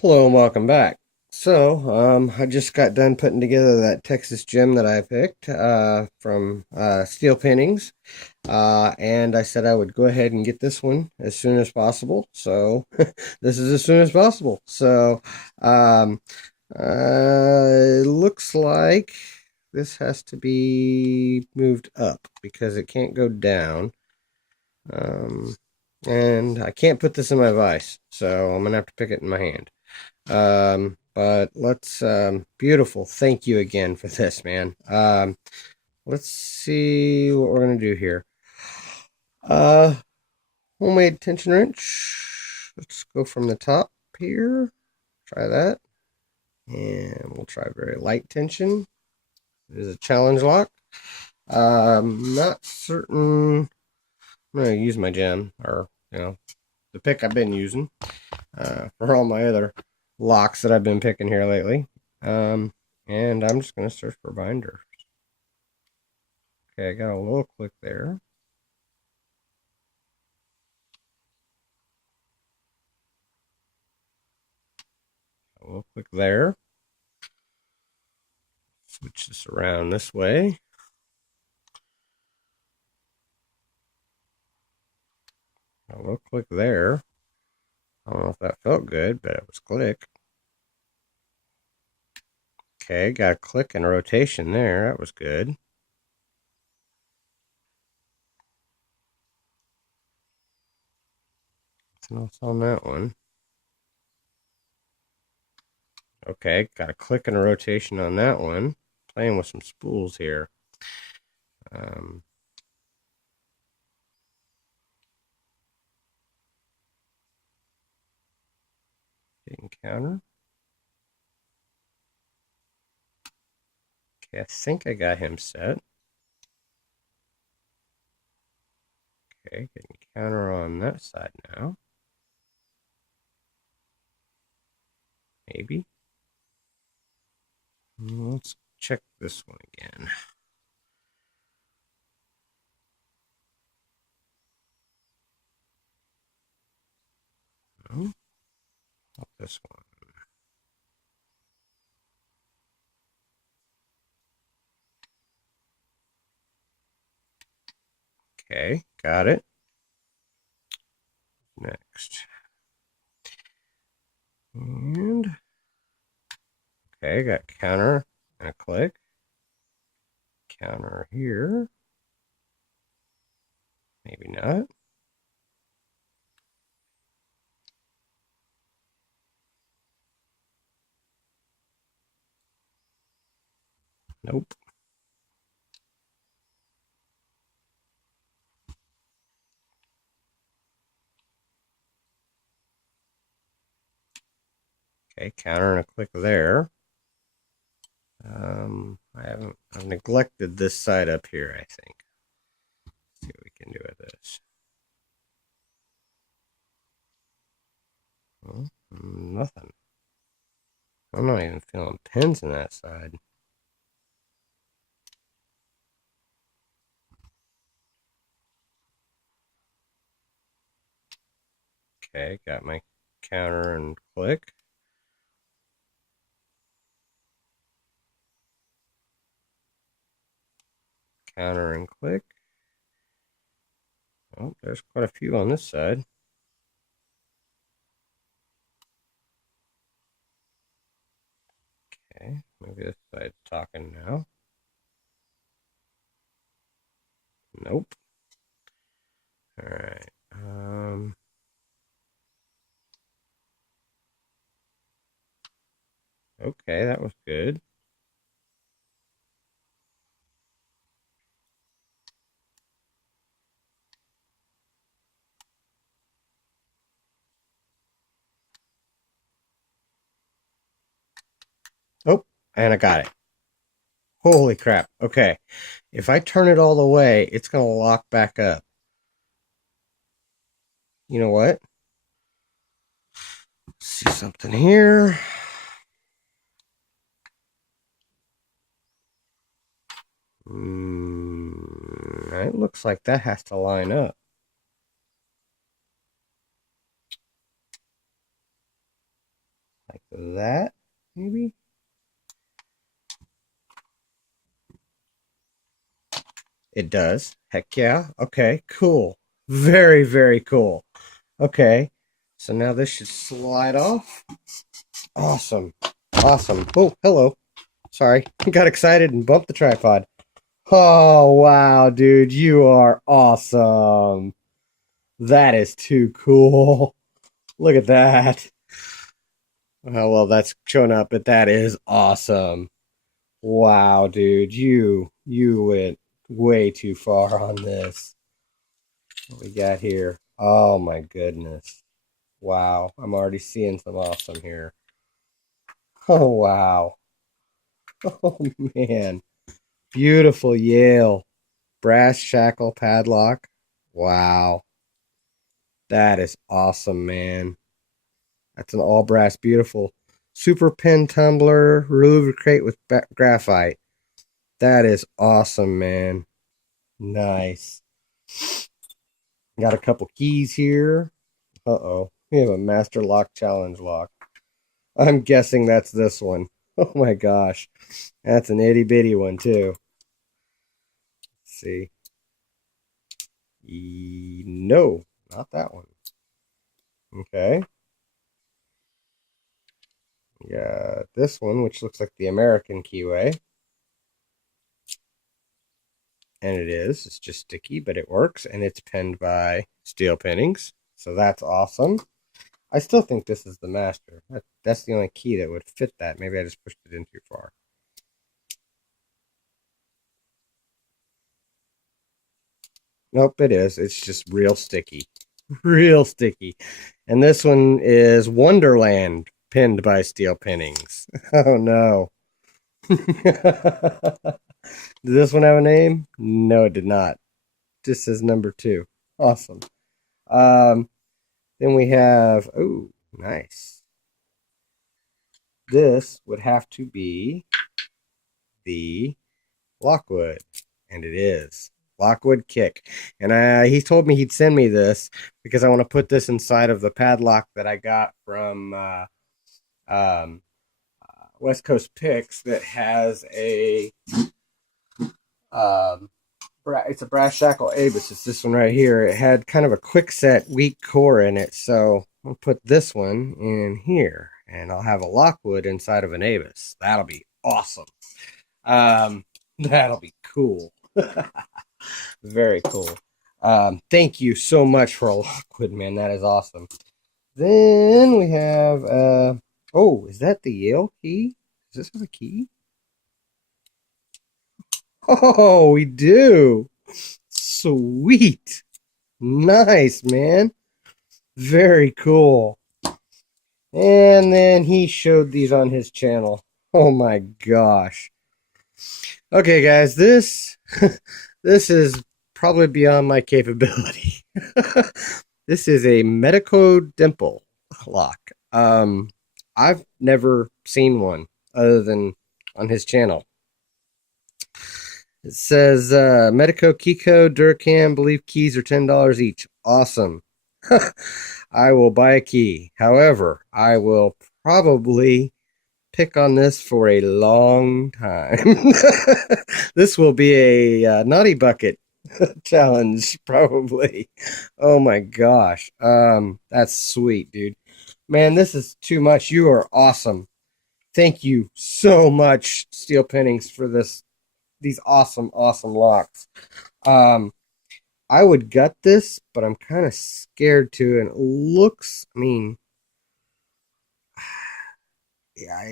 Hello and welcome back. I just got done putting together that Texas gem that I picked from Steel Pinnings, and I said I would go ahead and get this one as soon as possible. So this is as soon as possible. Um, it looks like this has to be moved up because it can't go down. Um, and I can't put this in my vise, so I'm gonna have to pick it in my hand. But let's, beautiful. Thank you again for this, man. Let's see what we're gonna do here. Uh, Homemade tension wrench. Let's go from the top here. Try that. And we'll try very light tension. It is a challenge lock. Not certain. I'm gonna use my gem, or, the pick I've been using, for all my other locks that I've been picking here lately. Um, and I'm just going to search for binder. Okay, I got a little click there. A little click there. Switch this around this way. A little click there. I don't know if that felt good, but it was click. Okay, got a click and a rotation there. That was good. Nothing else on that one. Okay, got a click and a rotation on that one. Playing with some spools here. Um, Hitting counter. Okay, I think I got him set. Okay, getting counter on that side now. Maybe. Let's check this one again. No, not this one. Okay, got it. Next. And okay, got counter and a click. Counter here. Maybe not. Nope. Okay, counter and a click there. I've neglected this side up here, I think. Let's see what we can do with this. Well, nothing. I'm not even feeling pins in that side. Okay, got my counter and click. Counter and click. Oh, there's quite a few on this side. Okay, maybe this side's talking now. Nope. All right. Okay, that was good. Oh, and I got it. Holy crap. Okay. If I turn it all the way, it's going to lock back up. You know what? Let's see something here. It looks like that has to line up. like that, maybe. It does. Heck yeah. Okay, cool. Very, very cool. Okay, so now this should slide off. Awesome. Awesome. Oh, hello. Sorry. Got excited and bumped the tripod. Oh, wow, dude. You are awesome. That is too cool. Look at that. Oh, well, that's showing up, but that is awesome. Wow, dude. You went way too far on this. What we got here? Oh, my goodness. Wow. I'm already seeing some awesome here. Oh, wow. Oh, man. Beautiful Yale brass shackle padlock. Wow. That is awesome, man. That's an all brass, beautiful super pen tumbler, remover crate with graphite. That is awesome, man. Nice. Got a couple keys here. Uh-oh. We have a master lock challenge lock. I'm guessing that's this one. Oh my gosh. That's an itty bitty one too. Let's see. No, not that one. Okay. Yeah, this one, which looks like the American keyway. And it is. It's just sticky, but it works. And it's penned by Steel Pinnings. So that's awesome. I still think this is the master. That's the only key that would fit that. Maybe I just pushed it in too far. Nope, it is. It's just real sticky. Real sticky. And this one is Wonderland, pinned by Steel Pinnings. Oh no. Did this one have a name? No, it did not. Just says number 2. Awesome. Then we have, oh, nice. This would have to be the Lockwood, and it is. Lockwood Kick. And he told me he'd send me this because I want to put this inside of the padlock that I got from um, West Coast Picks that has a it's a brass shackle Avis. It's this one right here. It had kind of a quick set weak core in it, so I'll put this one in here, and I'll have a Lockwood inside of an Avis. That'll be awesome. That'll be cool. Very cool. Thank you so much for a Lockwood, man. That is awesome. Then we have oh, is that the Yale key? Is this have a key? Oh, we do. Sweet. Nice, man. Very cool. And then he showed these on his channel. Oh my gosh. Okay, guys, this this is probably beyond my capability. This is a Medico dimple lock. I've never seen one other than on his channel. It says Medico Kiko Duracam, believe keys are $10 each. Awesome. I will buy a key. However, I will probably pick on this for a long time. This will be a naughty bucket challenge, probably. Oh my gosh. That's sweet, dude. Man, this is too much. You are awesome. Thank you so much, Steel Pinnings, for these awesome locks. I would gut this, but I'm kind of scared to, and it looks, I mean,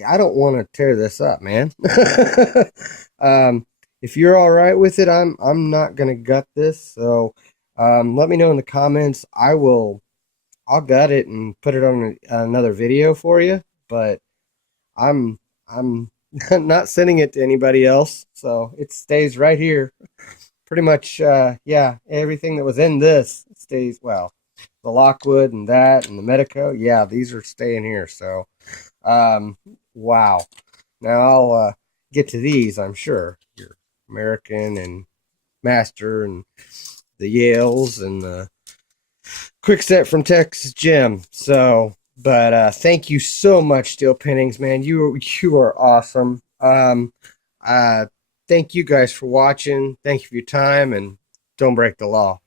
I don't want to tear this up, man. If you're all right with it, I'm not gonna gut this. So let me know in the comments. I'll gut it and put it on another video for you. But I'm not sending it to anybody else, so it stays right here. Pretty much, yeah. Everything that was in this stays. Well, the Lockwood and that and the Medico, yeah, these are staying here. So. Wow. Now I'll get to these, I'm sure. Your American and Master and the Yales and the Quick Set from Texas Gym. So But thank you so much, Steel Pinnings, man. You are awesome. Uh, thank you guys for watching. Thank you for your time, and don't break the law.